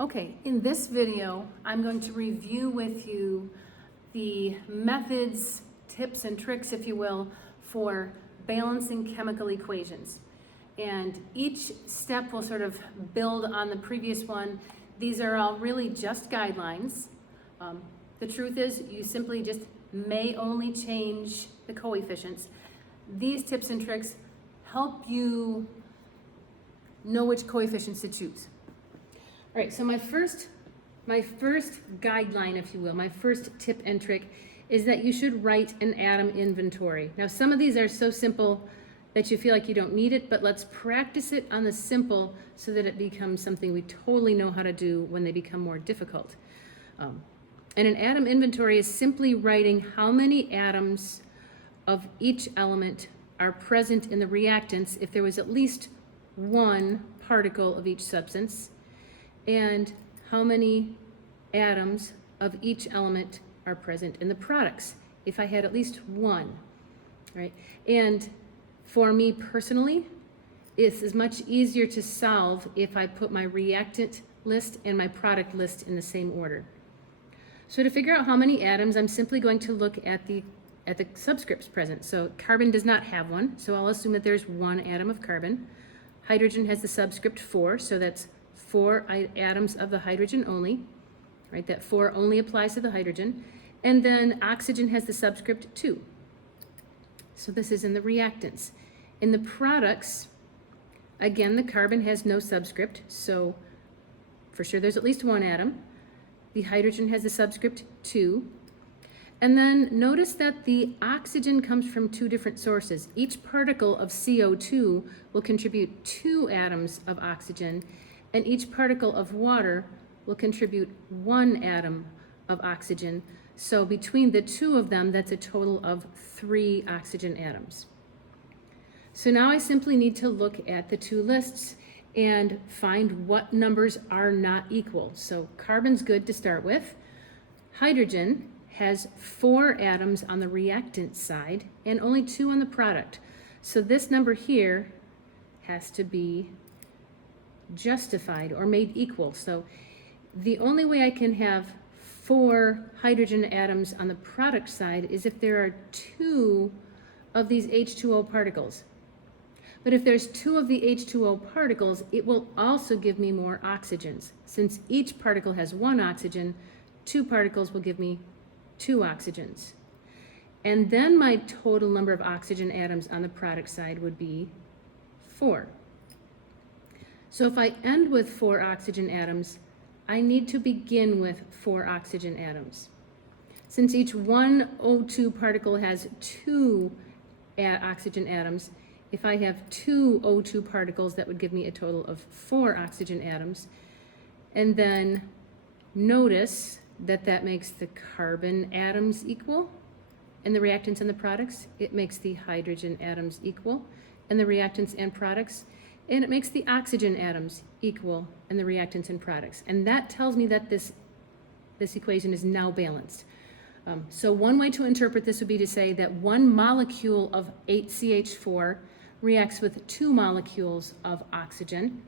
Okay, in this video, I'm going to review with you the methods, tips and tricks, if you will, for balancing chemical equations. And each step will sort of build on the previous one. These are all really just guidelines. The truth is, you simply just may only change the coefficients. These tips and tricks help you know which coefficients to choose. All right, so my first guideline, if you will, my first tip and trick is that you should write an atom inventory. Now, some of these are so simple that you feel like you don't need it, but let's practice it on the simple so that it becomes something we totally know how to do when they become more difficult. And an atom inventory is simply writing how many atoms of each element are present in the reactants if there was at least one particle of each substance, and how many atoms of each element are present in the products if I had at least one, right? And for me personally, it's much easier to solve if I put my reactant list and my product list in the same order. So to figure out how many atoms, I'm simply going to look at the subscripts present. So carbon does not have one, so I'll assume that there's one atom of carbon. Hydrogen has the subscript 4, so that's 4 atoms of the hydrogen only, right? That 4 only applies to the hydrogen. And then oxygen has the subscript 2. So this is in the reactants. In the products, again, the carbon has no subscript, so for sure there's at least one atom. The hydrogen has the subscript 2. And then notice that the oxygen comes from 2 different sources. Each particle of CO2 will contribute 2 atoms of oxygen, and each particle of water will contribute 1 atom of oxygen. So between the 2 of them, that's a total of 3 oxygen atoms. So now I simply need to look at the 2 lists and find what numbers are not equal. So carbon's good to start with. Hydrogen has 4 atoms on the reactant side and only 2 on the product. So this number here has to be justified or made equal. So the only way I can have 4 hydrogen atoms on the product side is if there are 2 of these H2O particles. But if there's 2 of the H2O particles, it will also give me more oxygens. Since each particle has 1 oxygen, 2 particles will give me 2 oxygens. And then my total number of oxygen atoms on the product side would be 4. So if I end with 4 oxygen atoms, I need to begin with 4 oxygen atoms. Since each one O2 particle has 2 oxygen atoms, if I have 2 O2 particles, that would give me a total of 4 oxygen atoms. And then notice that makes the carbon atoms equal and the reactants and the products. It makes the hydrogen atoms equal and the reactants and products. And it makes the oxygen atoms equal and the reactants and products. And that tells me that this equation is now balanced. So one way to interpret this would be to say that 1 molecule of 8CH4 reacts with 2 molecules of oxygen,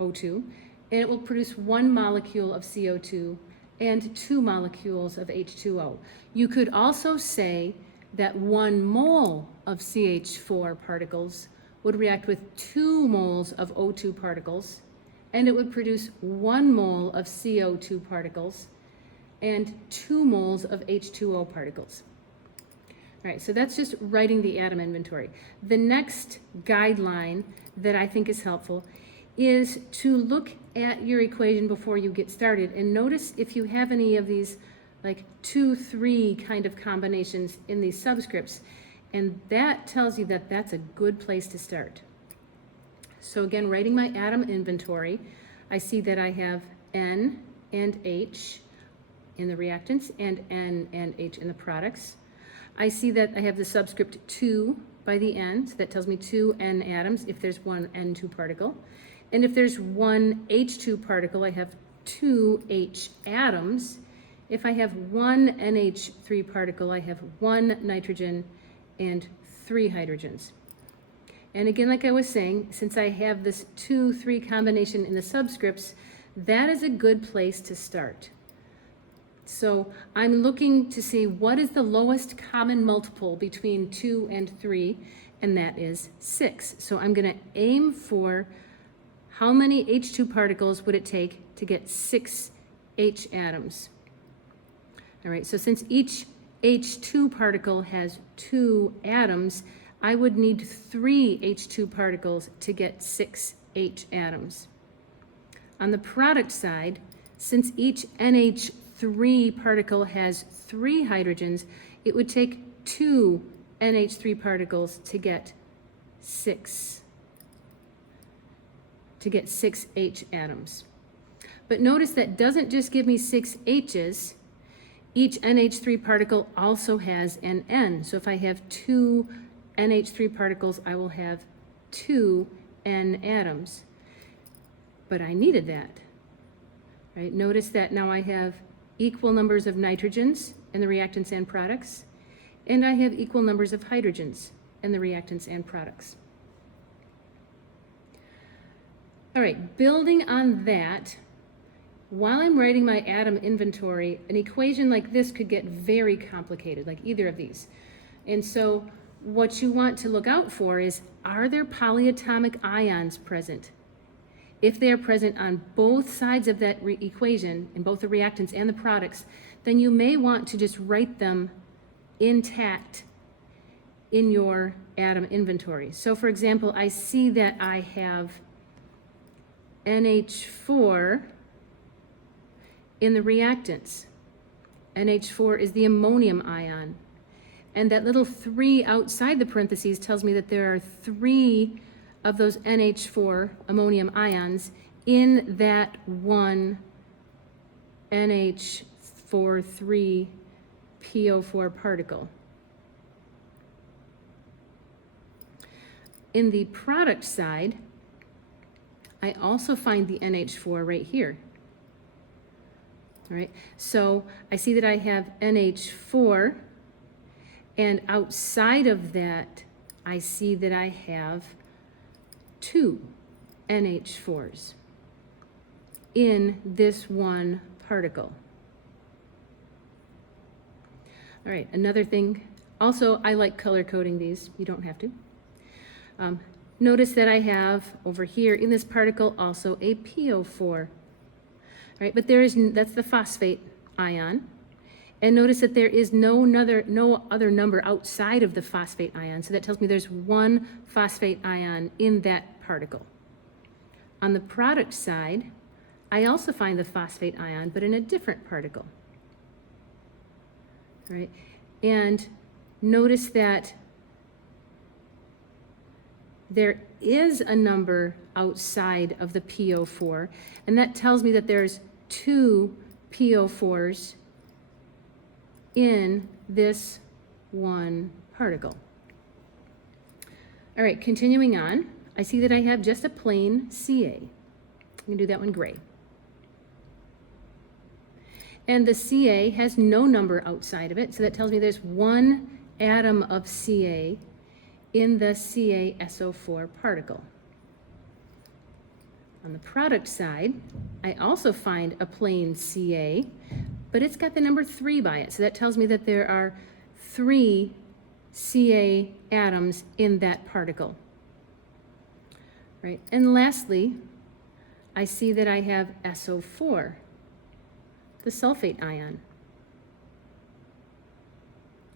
O2, and it will produce 1 molecule of CO2 and 2 molecules of H2O. You could also say that 1 mole of CH4 particles would react with 2 moles of O2 particles, and it would produce 1 mole of CO2 particles and 2 moles of H2O particles. All right, so that's just writing the atom inventory. The next guideline that I think is helpful is to look at your equation before you get started and notice if you have any of these like 2, 3 kind of combinations in these subscripts, and that tells you that that's a good place to start. So again, writing my atom inventory, I see that I have N and H in the reactants and N and H in the products. I see that I have the subscript 2 by the end, so that tells me 2 N atoms if there's 1 N2 particle. And if there's 1 H2 particle, I have 2 H atoms. If I have 1 NH3 particle, I have 1 nitrogen and 3 hydrogens. And again, like I was saying, since I have this 2-3 combination in the subscripts, That is a good place to start. So I'm looking to see what is the lowest common multiple between 2 and 3, and that is 6. So I'm going to aim for how many H2 particles would it take to get 6 H atoms. All right, so since each H2 particle has 2 atoms, I would need 3 H2 particles to get 6 H atoms. On the product side, since each NH3 particle has 3 hydrogens, it would take 2 NH3 particles to get 6 H atoms. But notice that doesn't just give me 6 H's. Each NH3 particle also has an N. So if I have 2 NH3 particles, I will have 2 N atoms. But I needed that, right? Notice that now I have equal numbers of nitrogens in the reactants and products, and I have equal numbers of hydrogens in the reactants and products. All right, building on that, while I'm writing my atom inventory, an equation like this could get very complicated, like either of these. And so what you want to look out for is, are there polyatomic ions present? If they are present on both sides of that equation, in both the reactants and the products, then you may want to just write them intact in your atom inventory. So for example, I see that I have NH4 in the reactants. NH4 is the ammonium ion. And that little 3 outside the parentheses tells me that there are 3 of those NH4 ammonium ions in that one NH4 PO4 particle. In the product side, I also find the NH4 right here. All right, so I see that I have NH4, and outside of that, I see that I have 2 NH4s in this one particle. All right, another thing, also I like color coding these, you don't have to. Notice that I have over here in this particle also a PO4. All right, but that's the phosphate ion. And notice that there is no other number outside of the phosphate ion. So that tells me there's one phosphate ion in that particle. On the product side, I also find the phosphate ion, but in a different particle. All right, and notice that there is a number outside of the PO4, and that tells me that there's 2 PO4s in this one particle. All right, continuing on, I see that I have just a plain Ca. I'm gonna do that one gray. And the Ca has no number outside of it, so that tells me there's one atom of Ca in the CaSO4 particle. On the product side, I also find a plain Ca, but it's got the number 3 by it, so that tells me that there are 3 Ca atoms in that particle. Right, and lastly, I see that I have SO4, the sulfate ion.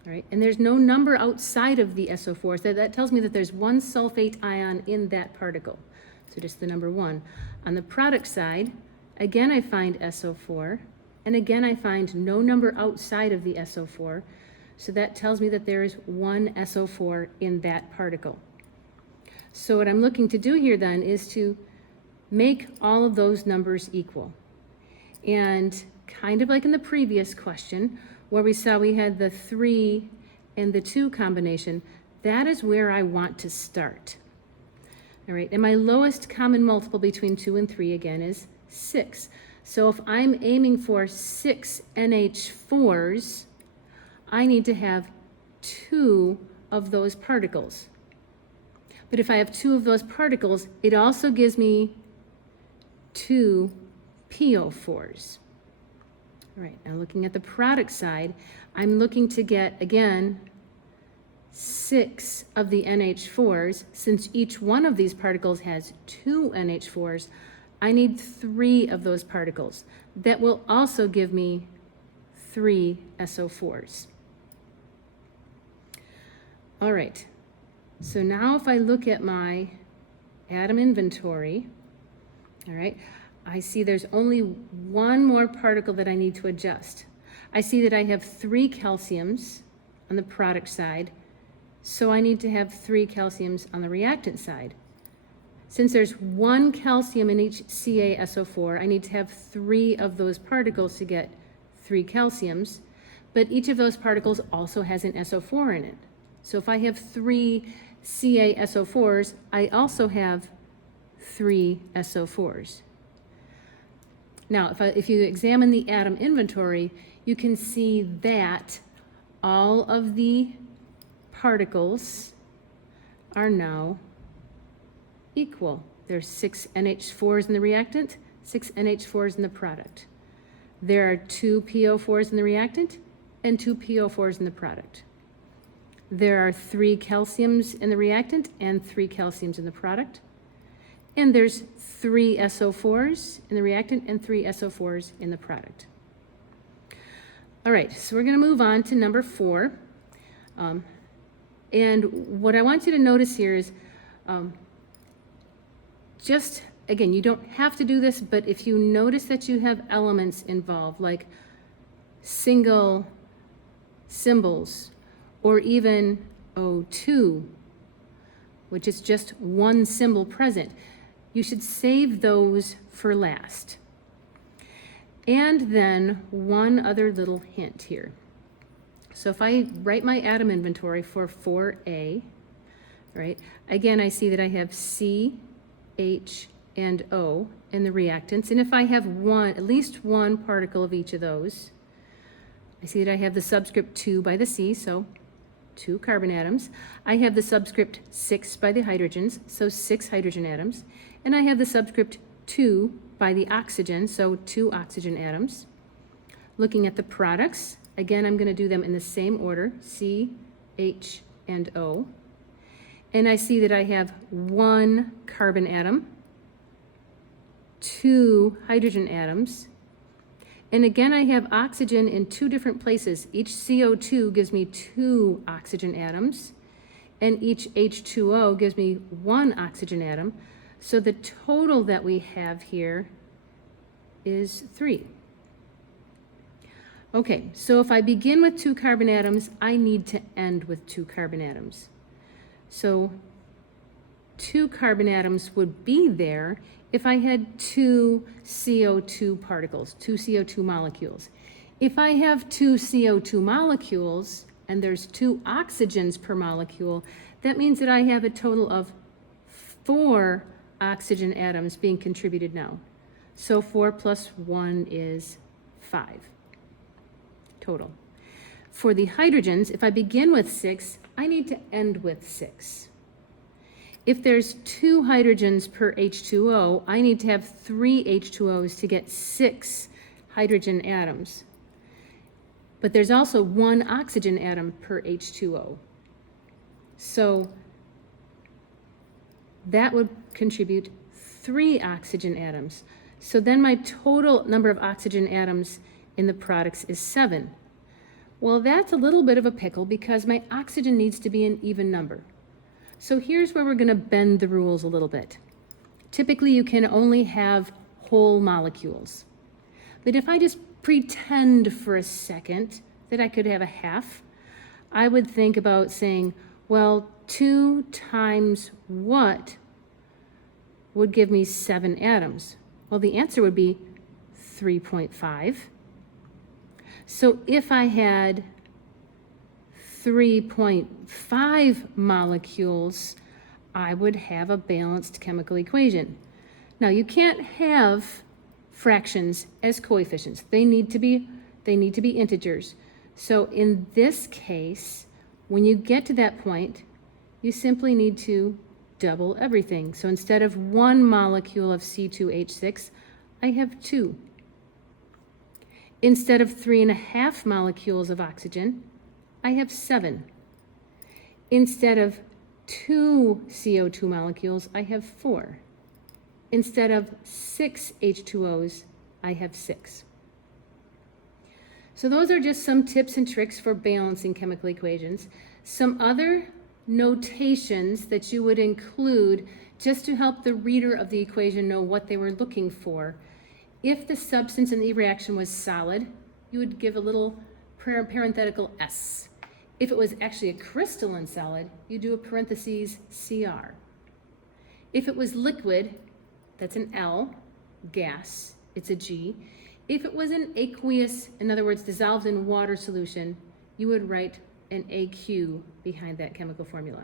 All right, and there's no number outside of the SO4, so that tells me that there's one sulfate ion in that particle. So just the number 1. On the product side, again I find SO4, and again I find no number outside of the SO4, so that tells me that there is one SO4 in that particle. So what I'm looking to do here then is to make all of those numbers equal. And kind of like in the previous question, where we saw we had the 3 and the 2 combination, that is where I want to start. All right, and my lowest common multiple between 2 and 3 again is 6. So if I'm aiming for 6 NH4s, I need to have 2 of those particles. But if I have 2 of those particles, it also gives me 2 PO4s. All right, now looking at the product side, I'm looking to get, again, 6 of the NH4s. Since each one of these particles has 2 NH4s, I need 3 of those particles. That will also give me 3 SO4s. All right, so now if I look at my atom inventory, all right, I see there's only one more particle that I need to adjust. I see that I have 3 calciums on the product side, so I need to have 3 calciums on the reactant side. Since there's 1 calcium in each CaSO4, I need to have 3 of those particles to get 3 calciums, but each of those particles also has an SO4 in it. So if I have 3 CaSO4s, I also have 3 SO4s. Now, if you examine the atom inventory, you can see that all of the particles are now equal. There's 6 NH4s in the reactant, 6 NH4s in the product. There are 2 PO4s in the reactant and 2 PO4s in the product. There are 3 calciums in the reactant and 3 calciums in the product. And there's 3 SO4s in the reactant and 3 SO4s in the product. All right, so we're going to move on to number 4. And what I want you to notice here is just, again, you don't have to do this, but if you notice that you have elements involved, like single symbols, or even O2, which is just one symbol present, you should save those for last. And then one other little hint here. So if I write my atom inventory for 4A, right, again, I see that I have C, H, and O in the reactants. And if I have at least one particle of each of those, I see that I have the subscript 2 by the C, so 2 carbon atoms. I have the subscript 6 by the hydrogens, so 6 hydrogen atoms. And I have the subscript 2 by the oxygen, so 2 oxygen atoms. Looking at the products, again, I'm going to do them in the same order, C, H, and O. And I see that I have 1 carbon atom, 2 hydrogen atoms, and again, I have oxygen in 2 different places. Each CO2 gives me 2 oxygen atoms, and each H2O gives me 1 oxygen atom. So the total that we have here is 3. Okay, so if I begin with 2 carbon atoms, I need to end with 2 carbon atoms. So 2 carbon atoms would be there if I had 2 CO2 particles, 2 CO2 molecules. If I have 2 CO2 molecules and there's 2 oxygens per molecule, that means that I have a total of 4 oxygen atoms being contributed now. So 4 plus 1 is 5 total. For the hydrogens, if I begin with 6, I need to end with 6. If there's 2 hydrogens per H2O, I need to have 3 H2Os to get 6 hydrogen atoms. But there's also 1 oxygen atom per H2O. So that would contribute 3 oxygen atoms. So then my total number of oxygen atoms in the products is 7. Well, that's a little bit of a pickle because my oxygen needs to be an even number. So here's where we're going to bend the rules a little bit. Typically, you can only have whole molecules. But if I just pretend for a second that I could have a half, I would think about saying, well, 2 times what would give me 7 atoms? Well, the answer would be 3.5. So if I had 3.5 molecules, I would have a balanced chemical equation. Now, you can't have fractions as coefficients. They need to be integers. So in this case, when you get to that point, you simply need to double everything. So instead of 1 molecule of C2H6, I have 2. Instead of 3.5 molecules of oxygen, I have 7. Instead of 2 CO2 molecules, I have 4. Instead of 6 H2Os, I have 6. So those are just some tips and tricks for balancing chemical equations. Some other notations that you would include just to help the reader of the equation know what they were looking for. If the substance in the reaction was solid, you would give a little parenthetical S. If it was actually a crystalline solid, you do a parentheses CR. If it was liquid, that's an L. Gas, it's a G. If it was an aqueous, in other words, dissolved in water solution, you would write an AQ behind that chemical formula.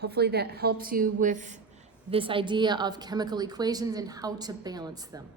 Hopefully that helps you with this idea of chemical equations and how to balance them.